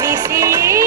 ಎಲ್ಲೋ